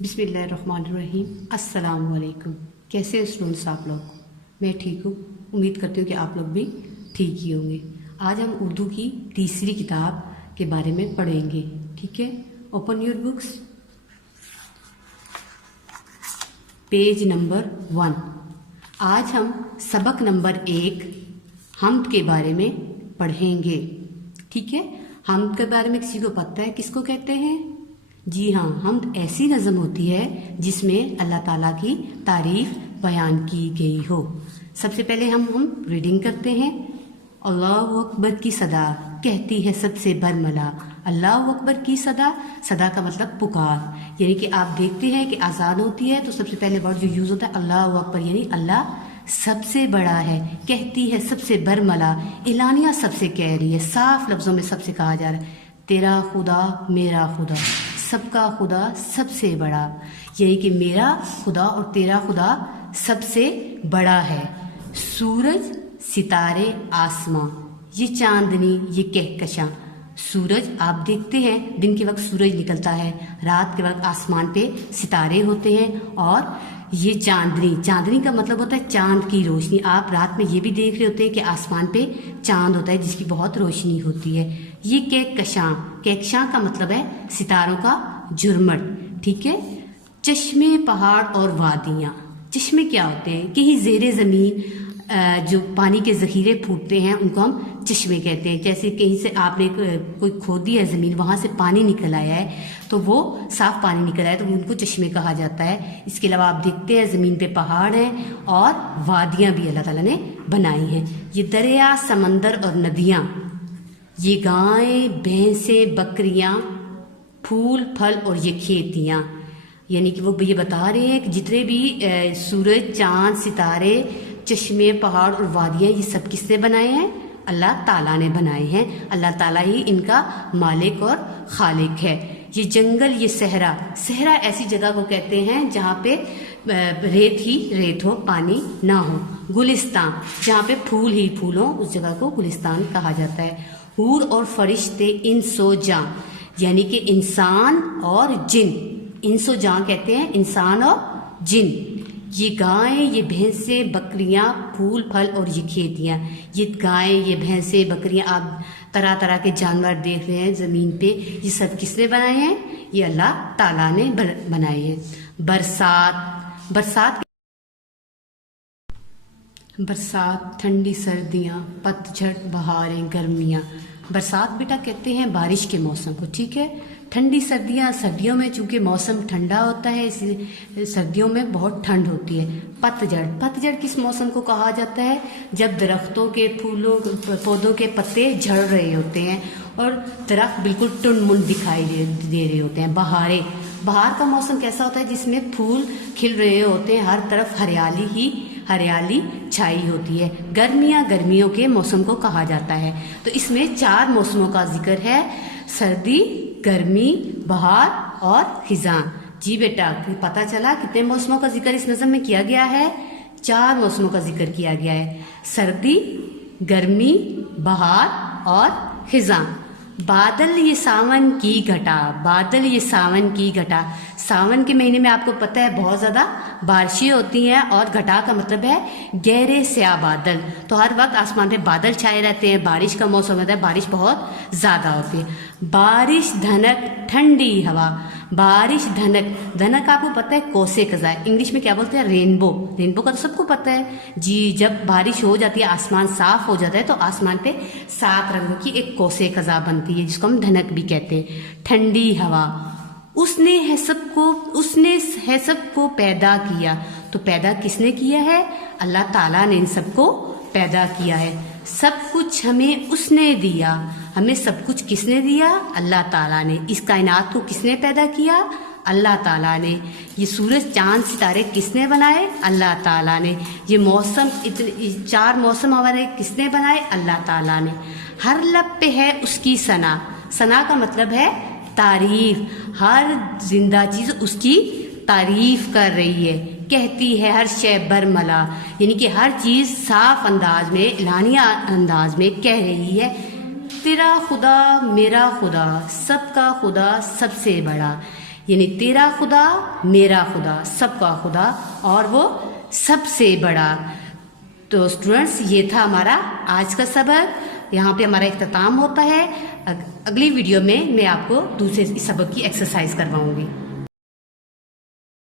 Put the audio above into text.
بسم اللہ الرحمن الرحیم۔ السلام علیکم۔ کیسے اسٹوڈنٹس آپ لوگ؟ میں ٹھیک ہوں، امید کرتی ہوں کہ آپ لوگ بھی ٹھیک ہی ہوں گے۔ آج ہم اردو کی تیسری کتاب کے بارے میں پڑھیں گے، ٹھیک ہے؟ Open your books, page number 1۔ آج ہم سبق نمبر 1 حمد کے بارے میں پڑھیں گے، ٹھیک ہے؟ حمد کے بارے میں کسی کو پتہ ہے کس کو کہتے ہیں؟ جی ہاں، حمد ایسی نظم ہوتی ہے جس میں اللہ تعالیٰ کی تعریف بیان کی گئی ہو۔ سب سے پہلے ہم ریڈنگ کرتے ہیں۔ اللہ اکبر کی صدا کہتی ہے سب سے برملا۔ اللہ اکبر کی صدا، صدا کا مطلب پکار، یعنی کہ آپ دیکھتے ہیں کہ اذان ہوتی ہے تو سب سے پہلے ورڈ جو یوز ہوتا ہے اللہ اکبر، یعنی اللہ سب سے بڑا ہے، کہتی ہے سب سے برملا، اعلانیہ سب سے کہہ رہی ہے، صاف لفظوں میں سب سے کہا جا رہا ہے تیرا خدا میرا خدا، سب کا خدا سب سے بڑا، یعنی کہ میرا خدا اور تیرا خدا سب سے بڑا ہے۔ سورج، ستارے، آسماں، یہ چاندنی، یہ کہکشاں۔ سورج آپ دیکھتے ہیں دن کے وقت سورج نکلتا ہے، رات کے وقت آسمان پہ ستارے ہوتے ہیں، اور یہ چاندنی، چاندنی کا مطلب ہوتا ہے چاند کی روشنی۔ آپ رات میں یہ بھی دیکھ رہے ہوتے ہیں کہ آسمان پہ چاند ہوتا ہے جس کی بہت روشنی ہوتی ہے۔ یہ کہکشاں، کہکشاں کا مطلب ہے ستاروں کا جھرمٹ، ٹھیک ہے؟ چشمے، پہاڑ اور وادیاں۔ چشمے کیا ہوتے ہیں؟ کہیں زیر زمین جو پانی کے ذخیرے پھوٹتے ہیں ان کو ہم چشمے کہتے ہیں۔ جیسے کہیں سے آپ نے کوئی کھودی ہے زمین، وہاں سے پانی نکل آیا ہے تو وہ صاف پانی نکل آیا ہے تو ان کو چشمے کہا جاتا ہے۔ اس کے علاوہ آپ دیکھتے ہیں زمین پہ پہاڑ ہیں اور وادیاں بھی اللہ تعالیٰ نے بنائی ہیں۔ یہ دریا، سمندر اور ندیاں، یہ گائیں، بھینسیں، بکریاں، پھول پھل اور یہ کھیتیاں، یعنی کہ وہ یہ بتا رہے ہیں کہ جتنے بھی سورج، چاند، ستارے، چشمے، پہاڑ اور وادیاں، یہ سب کس نے بنائے ہیں؟ اللہ تعالیٰ نے بنائے ہیں۔ اللہ تعالیٰ ہی ان کا مالک اور خالق ہے۔ یہ جنگل، یہ صحرا، صحرا ایسی جگہ کو کہتے ہیں جہاں پہ ریت ہی ریت ہو، پانی نہ ہو۔ گلستان، جہاں پہ پھول ہی پھول ہوں، اس جگہ کو گلستان کہا جاتا ہے۔ حور اور فرشتے، انس و جاں، یعنی کہ انسان اور جن، انس و جاں کہتے ہیں انسان اور جن۔ یہ گائیں، یہ بھینسیں، بکریاں، پھول پھل اور یہ کھیتیاں۔ یہ گائیں، یہ بھینسیں، بکریاں، آپ طرح طرح کے جانور دیکھ رہے ہیں زمین پہ، یہ سب کس نے بنائے ہیں؟ یہ اللہ تعالیٰ نے بنائے ہیں۔ برسات، برسات، ٹھنڈی سردیاں، پتجھڑ، بہاریں، گرمیاں۔ برسات بیٹا کہتے ہیں بارش کے موسم کو، ٹھیک ہے؟ ٹھنڈی سردیاں، سردیوں میں چونکہ موسم ٹھنڈا ہوتا ہے اس لیے سردیوں میں بہت ٹھنڈ ہوتی ہے۔ پتجھڑ، پتجھڑ کس موسم کو کہا جاتا ہے؟ جب درختوں کے پودوں کے پتے جھڑ رہے ہوتے ہیں اور درخت بالکل ٹنڈ منڈ دکھائی دے رہے ہوتے ہیں۔ بہاریں، بہار کا موسم کیسا ہوتا ہے؟ جس میں پھول کھل رہے ہوتے ہیں، ہر طرف ہریالی ہی ہریالی چھائی ہوتی ہے۔ گرمیاں، گرمیوں کے موسم کو کہا جاتا ہے۔ تو اس میں 4 موسموں کا ذکر ہے، سردی، گرمی، بہار اور خزاں۔ جی بیٹا پتہ چلا کتنے موسموں کا ذکر اس نظم میں کیا گیا ہے؟ 4 موسموں کا ذکر کیا گیا ہے، سردی، گرمی، بہار اور خزاں۔ بادل یہ ساون کی گھٹا، بادل یہ ساون کی گھٹا۔ ساون کے مہینے میں آپ کو پتہ ہے بہت زیادہ بارشیں ہوتی ہیں، اور گھٹا کا مطلب ہے گہرے سیاہ بادل، تو ہر وقت آسمان پہ بادل چھائے رہتے ہیں، بارش کا موسم ہوتا ہے، بارش بہت زیادہ ہوتی ہے۔ بارش، دھنک، ٹھنڈی ہوا۔ بارش، دھنک، دھنک آپ کو پتہ ہے کوسے قزا ہے، انگلش میں کیا بولتے ہیں؟ رینبو، رینبو کا تو سب کو پتہ ہے جی۔ جب بارش ہو جاتی ہے، آسمان صاف ہو جاتا ہے تو آسمان پہ 7 رنگوں کی ایک کوسے قزا بنتی ہے جس کو ہم دھنک بھی کہتے ہیں۔ ٹھنڈی ہوا۔ اس نے ہے سب کو پیدا کیا، تو پیدا کس نے کیا ہے؟ اللہ تعالیٰ نے ان سب کو پیدا کیا ہے۔ سب کچھ ہمیں اس نے دیا، ہمیں سب کچھ کس نے دیا؟ اللہ تعالیٰ نے۔ اس کائنات کو کس نے پیدا کیا؟ اللہ تعالیٰ نے۔ یہ سورج، چاند، ستارے کس نے بنائے؟ اللہ تعالیٰ نے۔ یہ موسم، 4 موسم ہمارے کس نے بنائے؟ اللہ تعالیٰ نے۔ ہر لب پہ ہے اس کی ثنا، ثنا کا مطلب ہے تعریف، ہر زندہ چیز اس کی تعریف کر رہی ہے، کہتی ہے ہر شے برملا، یعنی کہ ہر چیز صاف انداز میں، اعلانیہ انداز میں کہہ رہی ہے تیرا خدا میرا خدا، سب کا خدا سب سے بڑا، یعنی تیرا خدا میرا خدا سب کا خدا اور وہ سب سے بڑا. تو اسٹوڈنٹس یہ تھا ہمارا آج کا سبق. یہاں پہ ہمارا اختتام ہوتا ہے. اگلی ویڈیو میں آپ کو دوسرے سبق کی ایکسرسائز کرواؤں گی.